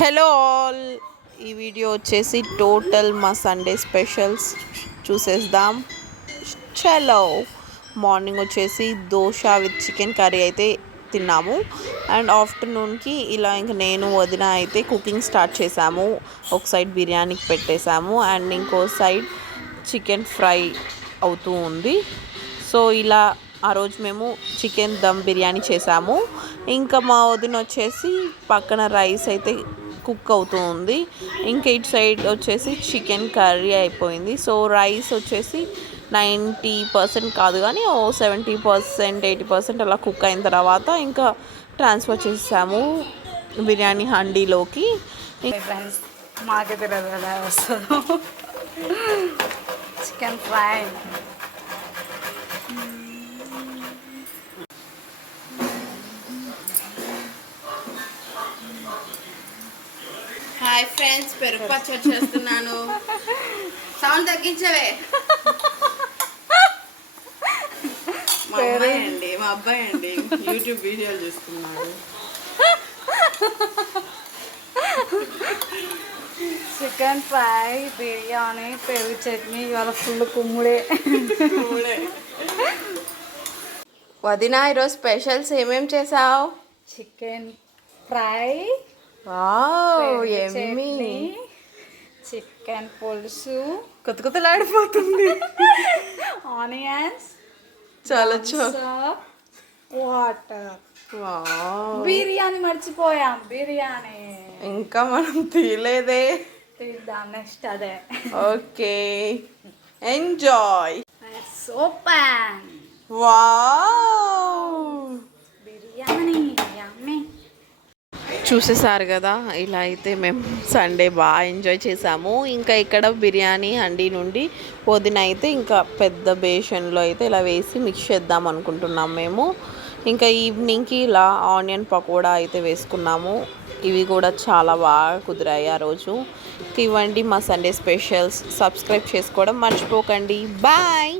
Hello all, ఈ video వచ్చేసి total మా సండే స్పెషల్స్ చూసేద్దాం. చలో, మార్నింగ్ వచ్చేసి దోశ విత్ చికెన్ కర్రీ అయితే తిన్నాము. అండ్ ఆఫ్టర్నూన్కి ఇలా ఇంక నేను వదిన అయితే కుకింగ్ స్టార్ట్ చేసాము. ఒక సైడ్ బిర్యానీకి పెట్టేశాము అండ్ ఇంకో సైడ్ చికెన్ ఫ్రై అవుతూ ఉంది. సో ఇలా ఆ రోజు మేము చికెన్ దమ్ బిర్యానీ చేసాము. ఇంకా మా వదిన వచ్చేసి పక్కన రైస్ అయితే కుక్ అవుతూ ఉంది. ఇంకా ఇటు సైడ్ వచ్చేసి చికెన్ కర్రీ అయిపోయింది. సో రైస్ వచ్చేసి 90% కాదు కానీ 70%, 80% అలా కుక్ అయిన తర్వాత ఇంకా ట్రాన్స్ఫర్ చేసాము బిర్యానీ హండీలోకి. ఫ్రెండ్స్, మాకే తెలియదు ఎలా వస్తుందో చికెన్ ఫ్రై. హాయ్ ఫ్రెండ్స్, పెరుగు పచ్చడి చేస్తున్నాను. సౌండ్ తగ్గించవే. మా అబ్బాయి అండి యూట్యూబ్ వీడియోలు చూస్తున్నాడు. చికెన్ ఫ్రై, బిర్యానీ, పెరుగు చట్నీ, ఇవాళ ఫుల్ కుమ్ముడే. వదిన, ఈరోజు స్పెషల్స్ ఏమేమి చేసావు? చికెన్ ఫ్రై, యమ్మీ, చికెన్ పులుసు, కొత్త కొత్తలాడిపోతుంది, ఆనియన్స్, చాలా వాటర్, బిర్యానీ మర్చిపోయాం. బిర్యానీ ఇంకా మనం తీయలేదే. తీద్దాం నెక్స్ట్ అదే. Okay, enjoy. Open. Wow, biryani yummy. చూసేసారు కదా, ఇలా అయితే మేము సండే బాగా ఎంజాయ్ చేసాము. ఇంకా ఇక్కడ బిర్యానీ హండీ నుండి వదిన అయితే ఇంకా పెద్ద బేషన్లో అయితే ఇలా వేసి మిక్స్ చేద్దాం అనుకుంటున్నాం మేము. ఇంకా ఈవినింగ్కి ఇలా ఆనియన్ పకోడా అయితే వేసుకున్నాము. ఇవి కూడా చాలా బాగా కుదిరాయి ఆ రోజు. ఇవ్వండి మా సండే స్పెషల్స్. సబ్స్క్రైబ్ చేసుకోవడం మర్చిపోకండి. బాయ్.